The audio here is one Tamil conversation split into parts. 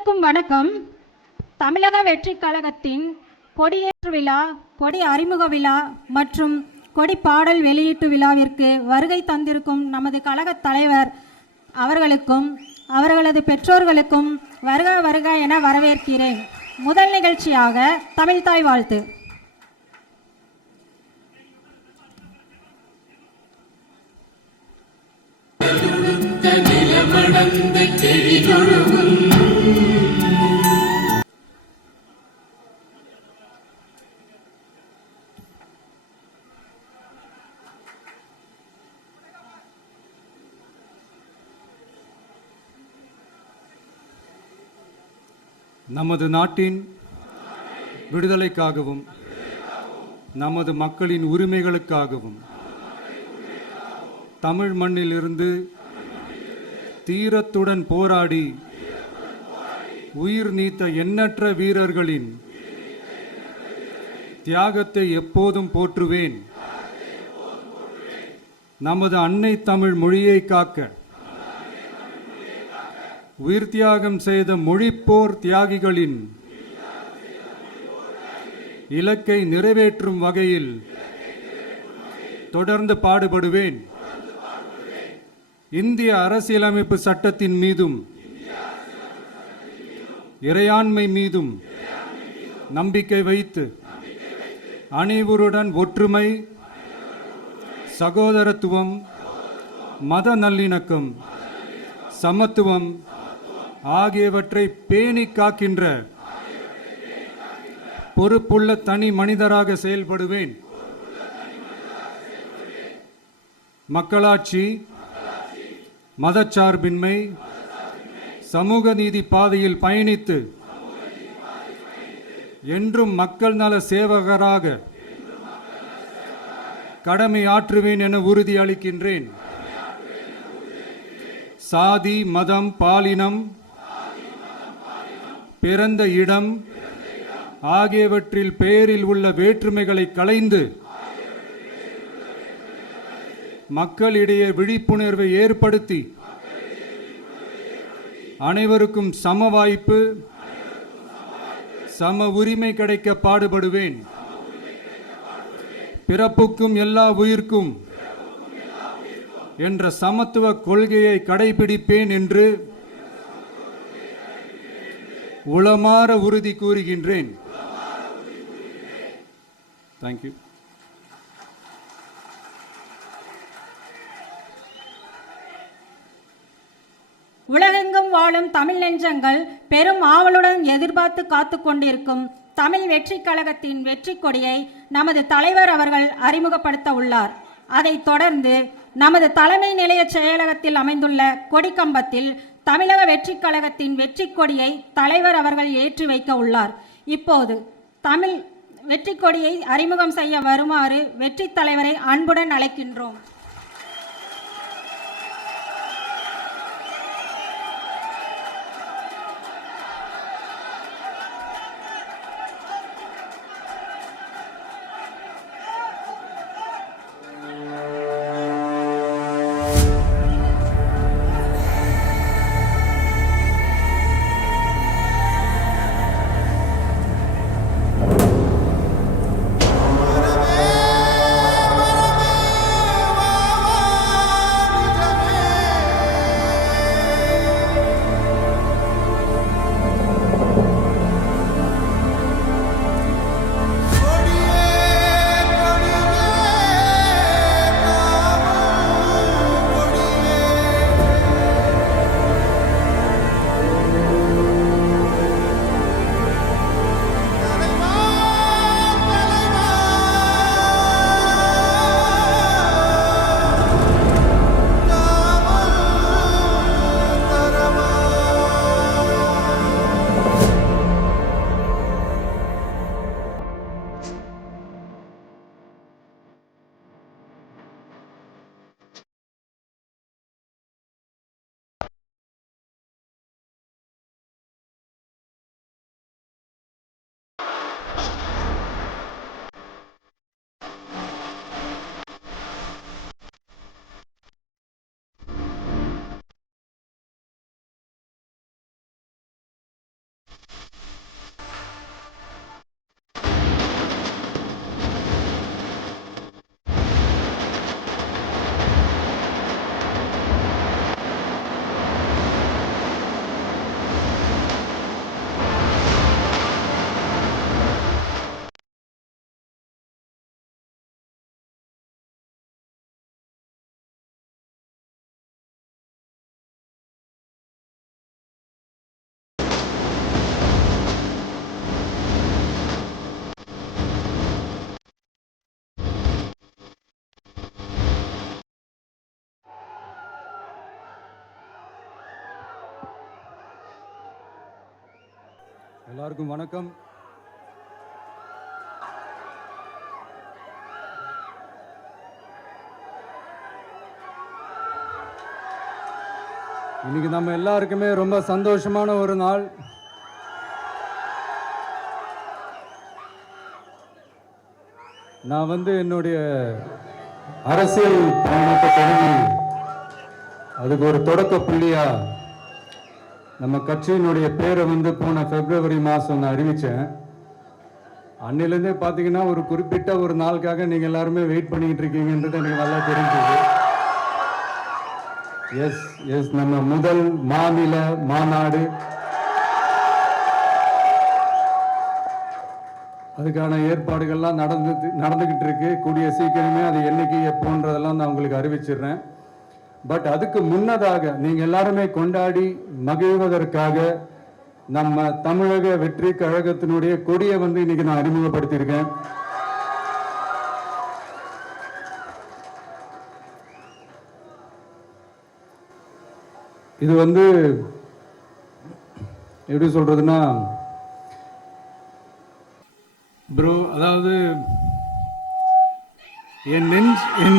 அனைவருக்கும் வணக்கம். தமிழக வெற்றி கழகத்தின் கொடியேற்று விழா, கொடி அறிமுக விழா மற்றும் கொடி பாடல் வெளியீட்டு விழாவிற்கு வருகை தந்திருக்கும் நமது கழக தலைவர் அவர்களுக்கும் அவர்களது பெற்றோர்களுக்கும் வருக வருக என வரவேற்கிறேன். முதல் நிகழ்ச்சியாக தமிழ்தாய் வாழ்த்து. நமது நாட்டின் விடுதலைக்காகவும் நமது மக்களின் உரிமைகளுக்காகவும் தமிழ் மண்ணிலிருந்து தீரத்துடன் போராடி உயிர் நீத்த எண்ணற்ற வீரர்களின் தியாகத்தை எப்போதும் போற்றுவேன். நமது அன்னை தமிழ் மொழியை காக்க உயிர் தியாகம் செய்த மொழிப்போர் தியாகிகளின் இலக்கை நிறைவேற்றும் வகையில் தொடர்ந்து பாடுபடுவேன். இந்திய அரசியலமைப்பு சட்டத்தின் மீதும் இறையாண்மை மீதும் நம்பிக்கை வைத்து அனைவருடன் ஒற்றுமை, சகோதரத்துவம், மத நல்லிணக்கம், சமத்துவம் ஆகியவற்றை பேணி காக்கின்ற பொறுப்புள்ள தனி மனிதராக செயல்படுவேன். மக்களாட்சி, மதச்சார்பின்மை, சமூக நீதி பாதையில் பயணித்து என்றும் மக்கள் நல சேவகராக கடமை ஆற்றுவேன் என உறுதி அளிக்கின்றேன். சாதி, மதம், பாலினம், பிறந்த இடம் ஆகியவற்றில் பெயரில் உள்ள வேற்றுமைகளை களைந்து மக்களிடையே விழிப்புணர்வை ஏற்படுத்தி அனைவருக்கும் சம வாய்ப்பு, சம உரிமை கிடைக்க பாடுபடுவேன். பிறப்புக்கும் எல்லா உயிர்க்கும் என்ற சமத்துவ கொள்கையை கடைபிடிப்பேன் என்று உளமாற உறுதி கூறுகின்றேன். தேங்க்யூ. உலகெங்கும் வாழும் தமிழ் நெஞ்சங்கள் பெரும் ஆவலுடன் எதிர்பார்த்து காத்து கொண்டிருக்கும் தமிழ் வெற்றி கழகத்தின் வெற்றி கொடியை நமது தலைவர் அவர்கள் அறிமுகப்படுத்த உள்ளார். அதைத் தொடர்ந்து நமது தலைமை நிலைய செயலகத்தில் அமைந்துள்ள கொடிக்கம்பத்தில் தமிழக வெற்றி கழகத்தின் வெற்றி கொடியை தலைவர் அவர்கள் ஏற்றி வைக்க உள்ளார். இப்போது தமிழ் வெற்றி கொடியை அறிமுகம் செய்ய வருமாறு வெற்றி தலைவரை அன்புடன் அழைக்கின்றோம். எல்லாருக்கும் வணக்கம். இன்னைக்கு நம்ம எல்லாருக்குமே ரொம்ப சந்தோஷமான ஒரு நாள். நான் என்னுடைய அரசியல் பயணத்தை தொடங்கி அதுக்கு ஒரு தொடக்க புள்ளியா நம்ம கட்சியினுடைய பேரை போன பிப்ரவரி மாதம் நான் அறிவித்தேன். அன்னிலேருந்தே பார்த்தீங்கன்னா ஒரு குறிப்பிட்ட ஒரு நாளுக்காக நீங்கள் எல்லாருமே வெயிட் பண்ணிக்கிட்டு இருக்கீங்கன்றது எனக்கு நல்லா தெரிஞ்சது. எஸ் நம்ம முதல் மாநில மாநாடு, அதுக்கான ஏற்பாடுகள்லாம் நடந்துக்கிட்டு இருக்கு. கூடிய சீக்கிரமே அது என்னைக்கு எப்போன்றதெல்லாம் நான் உங்களுக்கு அறிவிச்சிடுறேன். பட் அதுக்கு முன்னதாக நீங்கள் எல்லாருமே கொண்டாடி மகிழ்வதற்காக நம்ம தமிழக வெற்றி கழகத்தினுடைய கொடியை இன்னைக்கு நான் அறிமுகப்படுத்தியிருக்கேன். இது எப்படி சொல்றதுன்னா ப்ரோ, அதாவது என்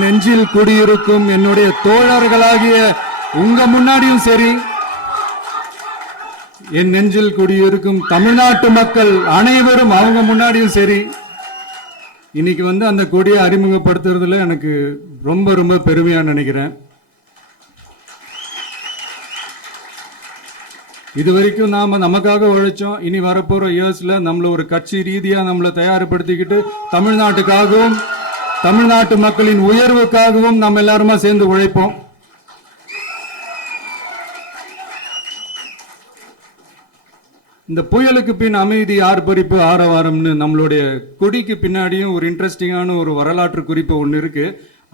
நெஞ்சில் குடியிருக்கும் என்னுடைய தோழர்களாகிய உங்க முன்னாடியும் சரி, என் நெஞ்சில் குடியிருக்கும் தமிழ்நாட்டு மக்கள் அனைவரும் அவங்க முன்னாடியும் சரி, இன்னைக்கு அந்த கொடியை அறிமுகப்படுத்துறதுல எனக்கு ரொம்ப ரொம்ப பெருமையா நினைக்கிறேன். இது வரைக்கும் நாம நமக்காக உழைச்சோம். இனி வரப்போற இயர்ஸ்ல நம்மள ஒரு கட்சி ரீதியா நம்மளை தயார்படுத்திக்கிட்டு தமிழ்நாட்டுக்காகவும் தமிழ்நாட்டு மக்களின் உயர்வுக்காகவும் நம்ம எல்லாருமா சேர்ந்து உழைப்போம். இந்த புயலுக்கு பின் அமைதி, ஆர்ப்பரிப்பு, ஆரவாரம்னு நம்மளுடைய கொடிக்கு பின்னாடியும் ஒரு இன்ட்ரெஸ்டிங்கான ஒரு வரலாற்று குறிப்பு ஒன்று இருக்கு.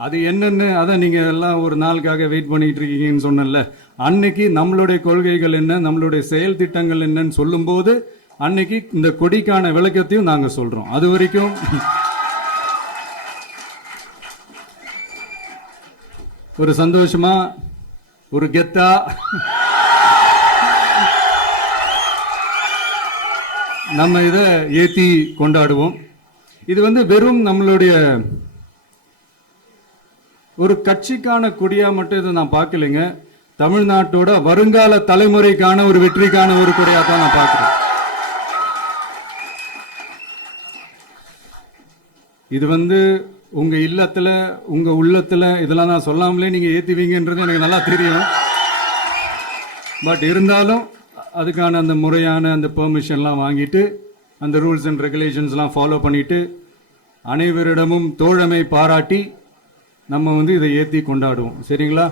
அது என்னன்னு அதை நீங்க எல்லாம் ஒரு நாளுக்காக வெயிட் பண்ணிட்டு இருக்கீங்கன்னு சொன்னல. அன்னைக்கு நம்மளுடைய கொள்கைகள் என்ன, நம்மளுடைய செயல் திட்டங்கள் என்னன்னு சொல்லும் போது அன்னைக்கு இந்த கொடிக்கான விளக்கத்தையும் நாங்க சொல்றோம். அது வரைக்கும் ஒரு சந்தோஷமா, ஒரு கெத்தா நம்ம இதை ஏத்தி கொண்டாடுவோம். இது வெறும் நம்மளுடைய ஒரு கட்சிக்கான கொடியா மட்டும் இதை நான் பார்க்கலைங்க. தமிழ்நாட்டோட வருங்கால தலைமுறைக்கான ஒரு வெற்றிக்கான ஒரு கொடியா தான் நான் பார்க்கிறேன். இது உங்க இல்லத்துல, உங்க உள்ளத்துல இதெல்லாம் நான் சொல்லாமலே நீங்க ஏத்துவீங்கன்றது எனக்கு நல்லா தெரியும். பட் இருந்தாலும் அதுக்கான அந்த முறையான அந்த பெர்மிஷன்லாம் வாங்கிட்டு, அந்த ரூல்ஸ் அண்ட் ரெகுலேஷன்ஸ்லாம் ஃபாலோ பண்ணிட்டு, அனைவரிடமும் தோழமை பாராட்டி நம்ம இதை ஏற்றி கொண்டாடுவோம். சரிங்களா?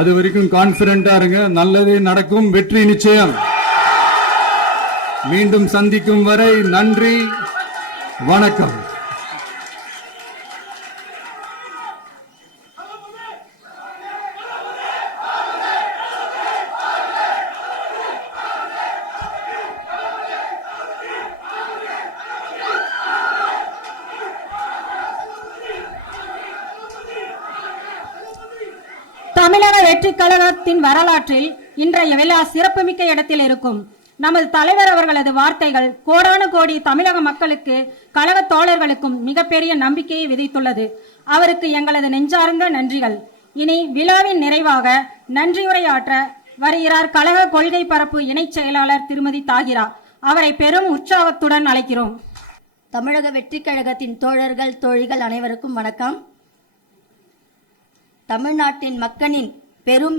அது வரைக்கும் கான்பிடண்டா இருங்க. நல்லதே நடக்கும். வெற்றி நிச்சயம். மீண்டும் சந்திக்கும் வரை நன்றி, வணக்கம். தமிழக வெற்றி கழகத்தின் வரலாற்றில் இன்றைய விழா சிறப்புமிக்க இடத்தில் இருக்கும். நமது தலைவர் அவர்களது வார்த்தைகள் கோடான கோடி தமிழக மக்களுக்கு, கழக தோழர்களுக்கும் மிகப்பெரிய நம்பிக்கையை விதித்துள்ளது. அவருக்கு எங்களது நெஞ்சார்ந்த நன்றிகள். இனி விழாவின் நிறைவாக நன்றியுரையாற்ற வருகிறார் கழக கொள்கை பரப்பு இணைச் செயலாளர் திருமதி தாகிரா. அவரை பெரும் உற்சாகத்துடன் அழைக்கிறோம். தமிழக வெற்றி கழகத்தின் தோழர்கள், தோழிகள் அனைவருக்கும் வணக்கம். தமிழ்நாட்டின் மக்களின் பெரும்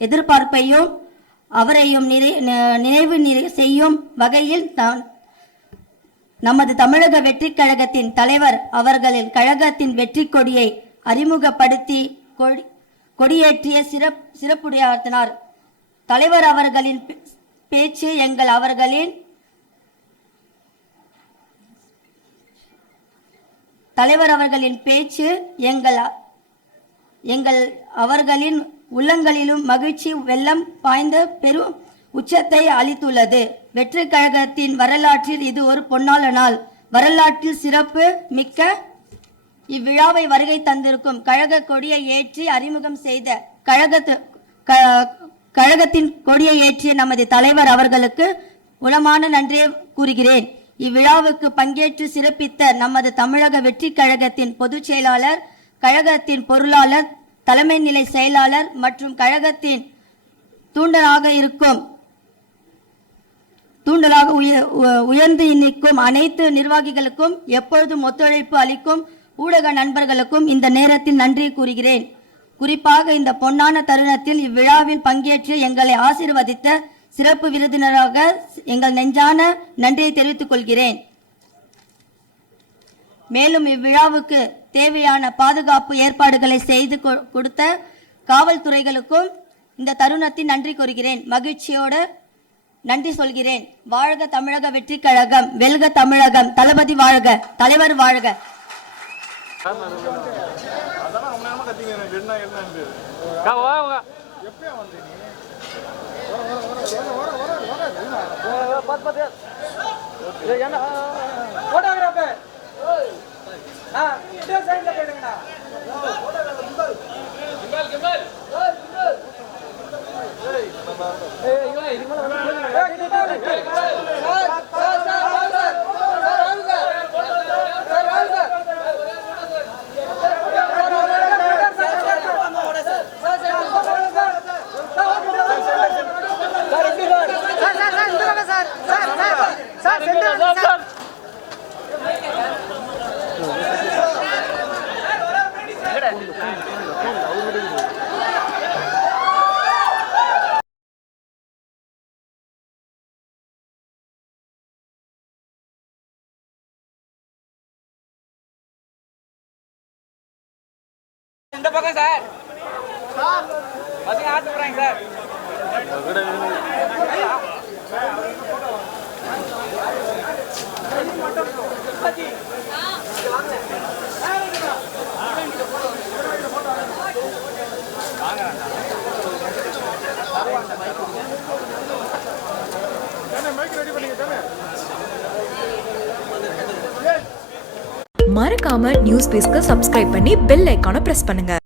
எதிர்பார்ப்பையும் அவரையும் நினைவு செய்யும் வகையில் நமது தமிழக வெற்றி கழகத்தின் தலைவர் அவர்களின் கழகத்தின் வெற்றி கொடியை அறிமுகப்படுத்தி கொடியேற்றிய சிறப்புரையாற்றினார். தலைவர் அவர்களின் பேச்சு அவர்களின் உள்ளங்களிலும் மகிழ்ச்சி வெள்ளம் பாய்ந்த பெரும் உச்சத்தை அளித்துள்ளது. வெற்றி கழகத்தின் வரலாற்றில் இது ஒரு பொன்னான நாள். வரலாற்றில் சிறப்பு மிக்க இவ்விழாவை வருகை தந்திருக்கும் கழக கொடியை ஏற்றி அறிமுகம் செய்த கழகத்தின் கொடியை ஏற்றிய நமது தலைவர் அவர்களுக்கு உளமான நன்றியை கூறுகிறேன். இவ்விழாவுக்கு பங்கேற்று சிறப்பித்த நமது தமிழக வெற்றி கழகத்தின் பொதுச் செயலாளர், கழகத்தின் பொருளாளர், தலைமை நிலை செயலாளர் மற்றும் கழகத்தின் தூண்டலாக உயர்ந்து நிற்கும் அனைத்து நிர்வாகிகளுக்கும், எப்பொழுதும் ஒத்துழைப்பு அளிக்கும் ஊடக நண்பர்களுக்கும் இந்த நேரத்தில் நன்றி கூறுகிறேன். குறிப்பாக இந்த பொன்னான தருணத்தில் இவ்விழாவில் பங்கேற்று எங்களை ஆசீர்வதித்த சிறப்பு விருந்தினராக எங்கள் நெஞ்சான நன்றியை தெரிவித்துக் கொள்கிறேன். மேலும் இவ்விழாவுக்கு தேவையான பாதுகாப்பு ஏற்பாடுகளை செய்து கொடுத்த காவல்துறைகளுக்கும் இந்த தருணத்தில் நன்றி கூறுகிறேன். மகிழ்ச்சியோடு நன்றி சொல்கிறேன். வாழ்க தமிழக வெற்றி கழகம், வெல்க தமிழகம், தளபதி வாழ்க, தலைவர் வாழ்க. இந்த பக்கம் சார் பசங்க ஆட்டு போறாங்க சார். மறக்காம நியூஸ் பேஸ்க்கு சப்ஸ்கிரைப் பண்ணி பெல் ஐகானை பிரஸ் பண்ணுங்க.